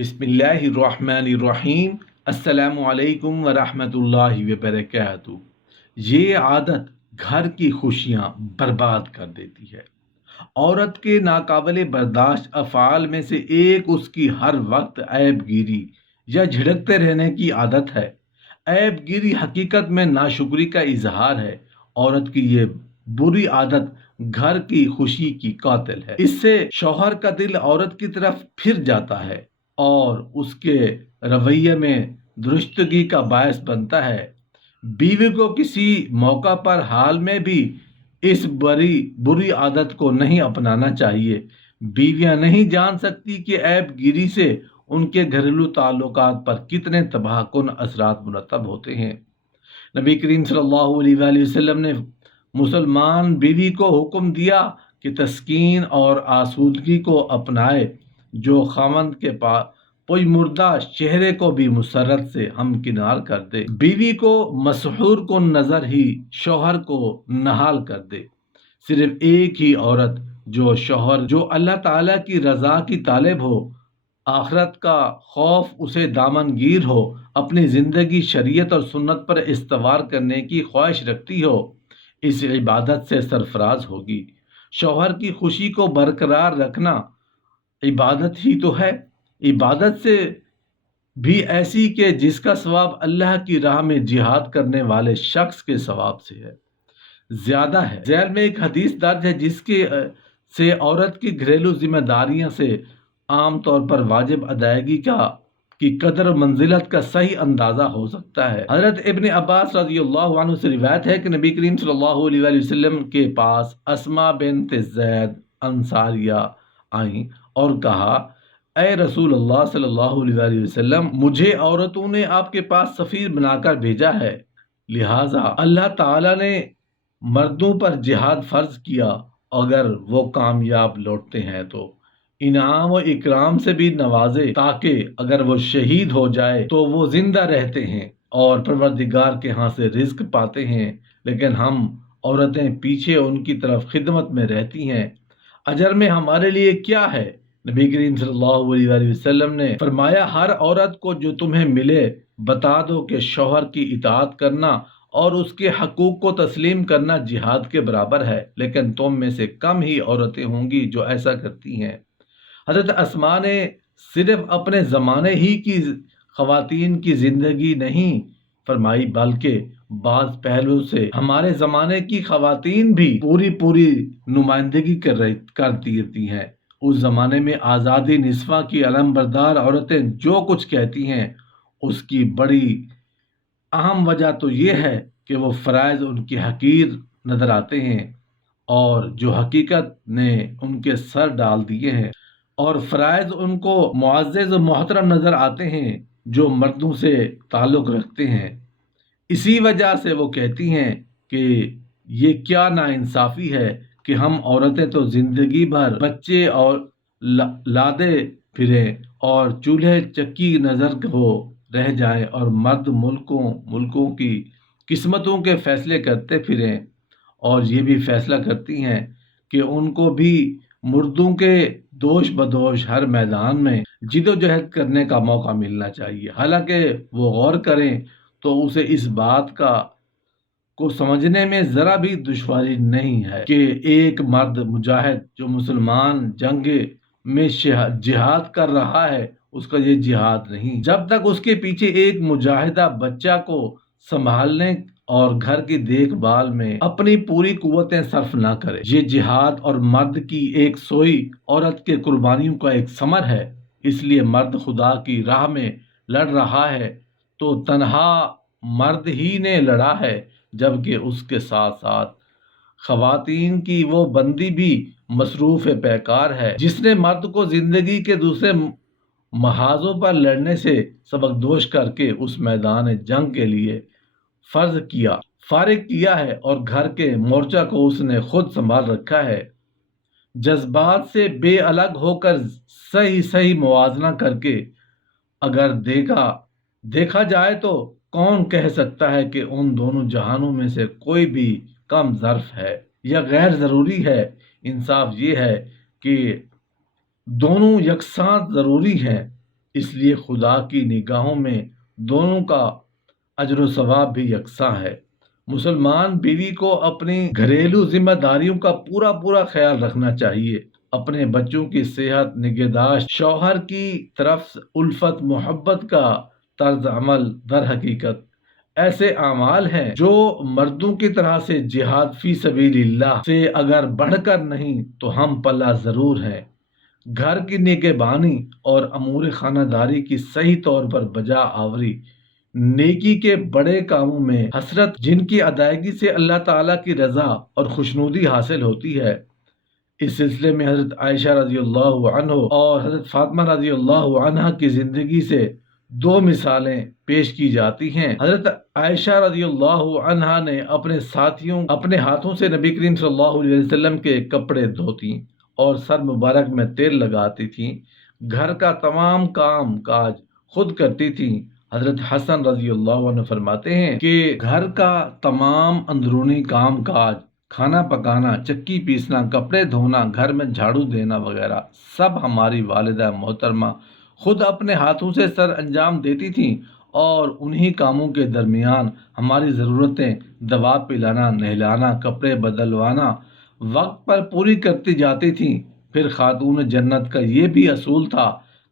बिस्मिल्लाहिर्रहमानिर्रहीम। अस्सलामु अलैकुम वरहमतुल्लाहि वबरकातुहू। ये आदत घर की खुशियाँ बर्बाद कर देती है। औरत के नाकाबिले बर्दाश्त अफ़ाल में से एक उसकी हर वक्त ऐबगिरी या झिड़कते रहने की आदत है। ऐबगिरी हकीकत में नाशुक्री का इजहार है। औरत की ये बुरी आदत घर की खुशी की कातिल है। इससे शौहर का दिल औरत की तरफ फिर जाता है और उसके रवैये में दुरुस्तगी का बायस बनता है। बीवी को किसी मौका पर हाल में भी इस बुरी आदत को नहीं अपनाना चाहिए। बीवियां नहीं जान सकती कि ऐब गिरी से उनके घरेलू ताल्लुकात पर कितने तबाहकुन असरात मुरतब होते हैं। नबी करीम सल्लल्लाहु अलैहि वसल्लम ने मुसलमान बीवी को हुक्म दिया कि तस्कीन और आसूदगी को अपनाए, जो खामंद के पास कोई मुर्दा चेहरे को भी मुसरत से हमकिनार कर दे। बीवी को मसहूर को नजर ही शौहर को नहाल कर दे। सिर्फ एक ही औरत जो शौहर जो अल्लाह ताला की रजा की तालिब हो, आखरत का खौफ उसे दामनगीर हो, अपनी जिंदगी शरीयत और सुन्नत पर इस्तवार करने की ख्वाहिश रखती हो, इस इबादत से सरफराज होगी। शौहर की खुशी को बरकरार रखना इबादत ही तो है। इबादत से भी ऐसी कि जिसका सवाब अल्लाह की राह में जिहाद करने वाले शख्स के सवाब से है, ज्यादा है। झैल में एक हदीस दर्ज है जिसके से औरत की घरेलू जिम्मेदारियों से आम तौर पर वाजिब अदायगी की कदर मंजिलत का सही अंदाजा हो सकता है। हजरत इब्न अब्बास रज़ियल्लाहु अन्हु से रिवायत है कि नबी करीम सल्लल्लाहु अलैहि वसल्लम के पास अस्मा बिन्त ज़ैद अंसारिया आई और कहा, ए रसूल अल्लाह सल्लल्लाहु अलैहि वसल्लम, मुझे औरतों ने आपके पास सफ़ीर बनाकर भेजा है, लिहाजा अल्लाह ताला ने मर्दों पर जिहाद फर्ज किया। अगर वो कामयाब लौटते हैं तो इनाम व इकराम से भी नवाजे, ताकि अगर वो शहीद हो जाए तो वो जिंदा रहते हैं और परवरदिगार के यहाँ से रिज्क पाते हैं, लेकिन हम औरतें पीछे उनकी तरफ खिदमत में रहती हैं। अजर में हमारे लिए क्या है? नबी करीम सल्लल्लाहु अलैहि वसल्लम ने फरमाया, हर औरत को जो तुम्हें मिले बता दो कि शौहर की इताअत करना और उसके हकूक को तस्लीम करना जिहाद के बराबर है, लेकिन तुम में से कम ही औरतें होंगी जो ऐसा करती हैं। हजरत अस्मा ने सिर्फ अपने ज़माने ही की ख़वातीन की ज़िंदगी नहीं फरमाई, बल्कि बाज़ पहलू से हमारे ज़माने की ख़वातीन भी पूरी नुमाइंदगी कर देती हैं। उस ज़माने में आज़ादी निस्वा की अलमबरदार औरतें जो कुछ कहती हैं, उसकी बड़ी अहम वजह तो ये है कि वो फ़राइज़ उनकी हकीर नज़र आते हैं और जो हकीकत ने उनके सर डाल दिए हैं, और फ़राइज़ उनको मुअज़्ज़ज़ मोहतरम नज़र आते हैं जो मर्दों से ताल्लुक़ रखते हैं। इसी वजह से वो कहती हैं कि ये क्या नाइंसाफ़ी है कि हम औरतें तो ज़िंदगी भर बच्चे और लादे फिरें और चूल्हे चक्की नज़र हो रह जाएं, और मर्द मुल्कों की किस्मतों के फ़ैसले करते फिरें, और ये भी फ़ैसला करती हैं कि उनको भी मुर्दों के दोष बदोश हर मैदान में जिदोजहद करने का मौका मिलना चाहिए। हालांकि वो गौर करें तो उसे इस बात को समझने में ज़रा भी दुश्वारी नहीं है कि एक मर्द मुजाहिद जो मुसलमान जंग में जिहाद कर रहा है, उसका ये जिहाद नहीं, जब तक उसके पीछे एक मुजाहिदा बच्चा को संभालने और घर की देखभाल में अपनी पूरी कुव्वतें सर्फ ना करे। ये जिहाद और मर्द की एक सोई औरत के कुर्बानियों का एक समर है। इसलिए मर्द खुदा की राह में लड़ रहा है तो तन्हा मर्द ही ने लड़ा है, जबकि उसके साथ साथ खवातीन की वो बंदी भी मसरूफ पैकार है जिसने मर्द को जिंदगी के दूसरे महाजों पर लड़ने से सबकदोश करके उस मैदान जंग के लिए फारिग किया है और घर के मोर्चा को उसने खुद संभाल रखा है। जज्बात से बेअलग होकर सही मुवाजना करके अगर देखा जाए तो कौन कह सकता है कि उन दोनों जहानों में से कोई भी कम ज़र्फ है या गैर ज़रूरी है। इंसाफ ये है कि दोनों यकसां ज़रूरी हैं। اس لیے خدا کی نگاہوں میں دونوں کا اجر و ثواب بھی یکساں ہے۔ مسلمان بیوی کو اپنی گھریلو ذمہ داریوں کا پورا خیال رکھنا چاہیے۔ اپنے بچوں کی صحت نگہداشت، شوہر کی طرف الفت محبت کا طرز عمل در حقیقت ایسے اعمال ہیں جو مردوں کی طرح سے جہاد فی سبیل اللہ سے اگر بڑھ کر نہیں تو ہم پلہ ضرور ہیں۔ گھر کی نگہبانی اور امور خانہ داری کی صحیح طور پر بجا آوری نیکی کے بڑے کاموں میں حسرت، جن کی ادائیگی سے اللہ تعالیٰ کی رضا اور خوشنودی حاصل ہوتی ہے۔ اس سلسلے میں حضرت عائشہ رضی اللہ عنہ اور حضرت فاطمہ رضی اللہ عنہ کی زندگی سے دو مثالیں پیش کی جاتی ہیں۔ حضرت عائشہ رضی اللہ عنہ نے اپنے ہاتھوں سے نبی کریم صلی اللہ علیہ وسلم کے کپڑے دھوتی اور سر مبارک میں تیل لگاتی تھیں، گھر کا تمام کام کاج خود کرتی تھیں۔ حضرت حسن رضی اللہ عنہ فرماتے ہیں کہ گھر کا تمام اندرونی کام کاج، کھانا پکانا، چکی پیسنا، کپڑے دھونا، گھر میں جھاڑو دینا وغیرہ سب ہماری والدہ محترمہ خود اپنے ہاتھوں سے سر انجام دیتی تھیں، اور انہی کاموں کے درمیان ہماری ضرورتیں دوا پلانا، نہلانا، کپڑے بدلوانا وقت پر پوری کرتی جاتی تھیں۔ پھر خاتون جنت کا یہ بھی اصول تھا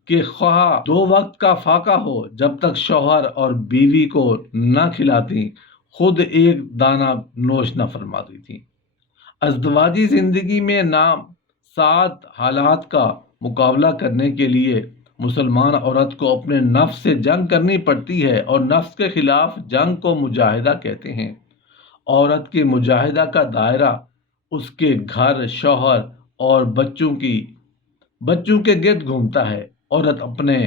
کہ خواہ 2 وقت کا فاقہ ہو، جب تک شوہر اور بیوی کو نہ کھلاتی خود ایک دانہ نوش نہ فرماتی تھیں۔ ازدواجی زندگی میں ناساز حالات کا مقابلہ کرنے کے لیے مسلمان عورت کو اپنے نفس سے جنگ کرنی پڑتی ہے، اور نفس کے خلاف جنگ کو مجاہدہ کہتے ہیں۔ عورت کے مجاہدہ کا دائرہ اس کے گھر، شوہر اور بچوں کے گرد گھومتا ہے۔ عورت اپنے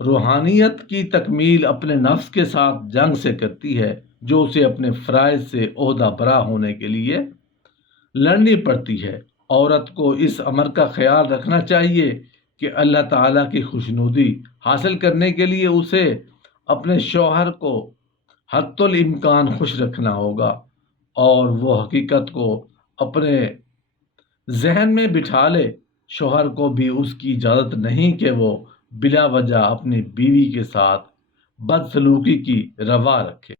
روحانیت کی تکمیل اپنے نفس کے ساتھ جنگ سے کرتی ہے، جو اسے اپنے فرائض سے عہدہ برا ہونے کے لیے لڑنی پڑتی ہے۔ عورت کو اس امر کا خیال رکھنا چاہیے کہ اللہ تعالیٰ کی خوشنودی حاصل کرنے کے لیے اسے اپنے شوہر کو حتی الامکان خوش رکھنا ہوگا، اور وہ حقیقت کو اپنے ذہن میں بٹھا لے۔ شوہر کو بھی اس کی اجازت نہیں کہ وہ بلا وجہ اپنی بیوی کے ساتھ بدسلوکی کی روا رکھے۔